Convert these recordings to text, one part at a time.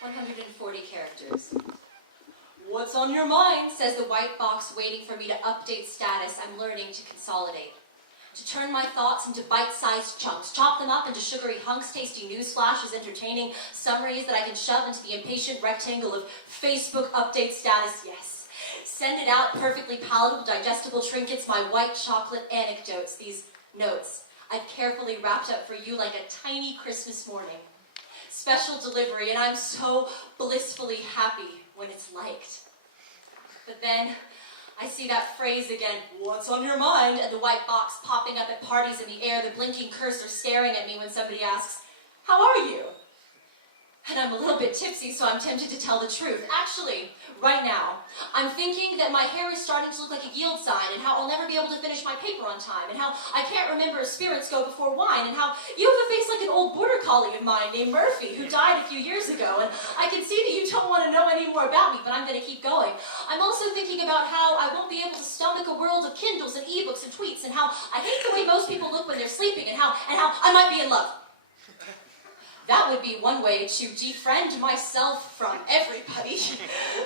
140 characters. What's on your mind? Says the white box waiting for me to update status. I'm learning to consolidate. To turn my thoughts into bite-sized chunks, chop them up into sugary hunks, tasty news flashes, entertaining summaries that I can shove into the impatient rectangle of Facebook update status, yes. Send it out, perfectly palatable, digestible trinkets, my white chocolate anecdotes, these notes I've carefully wrapped up for you like a tiny Christmas morning. Special delivery, and I'm so blissfully happy when it's liked. But then I see that phrase again, what's on your mind? And the white box popping up at parties in the air, the blinking cursor staring at me when somebody asks, how are you? And I'm a little bit tipsy, so I'm tempted to tell the truth. Actually, right now, I'm thinking that my hair is starting to look like a yield sign, and how I'll never be able to finish my paper on time, and how I can't remember if spirits go before wine, and how you have a face like an old border collie of mine named Murphy, who died a few years ago, and I can see that you don't want to know any more about me, but I'm going to keep going. I'm also thinking about how I won't be able to stomach a world of Kindles and ebooks and tweets, and how I hate the way most people look when they're sleeping, and how I might be in love. That would be one way to defriend myself from everybody,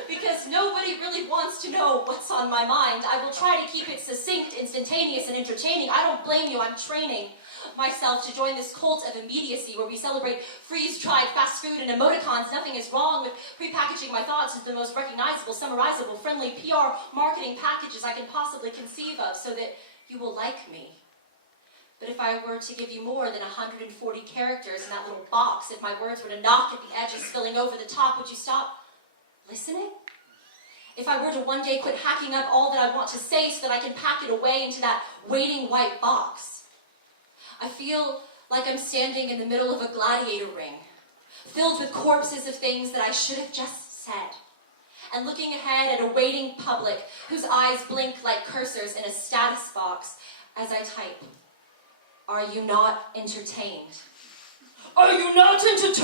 because nobody really wants to know what's on my mind. I will try to keep it succinct, instantaneous, and entertaining. I don't blame you. I'm training myself to join this cult of immediacy where we celebrate freeze-dried fast food and emoticons. Nothing is wrong with prepackaging my thoughts into the most recognizable, summarizable, friendly PR marketing packages I can possibly conceive of so that you will like me. But if I were to give you more than 140 characters in that little box, if my words were to knock at the edges spilling over the top, would you stop listening? If I were to one day quit hacking up all that I want to say so that I can pack it away into that waiting white box, I feel like I'm standing in the middle of a gladiator ring, filled with corpses of things that I should have just said, and looking ahead at a waiting public whose eyes blink like cursors in a status box as I type. Are you not entertained? Are you not entertained?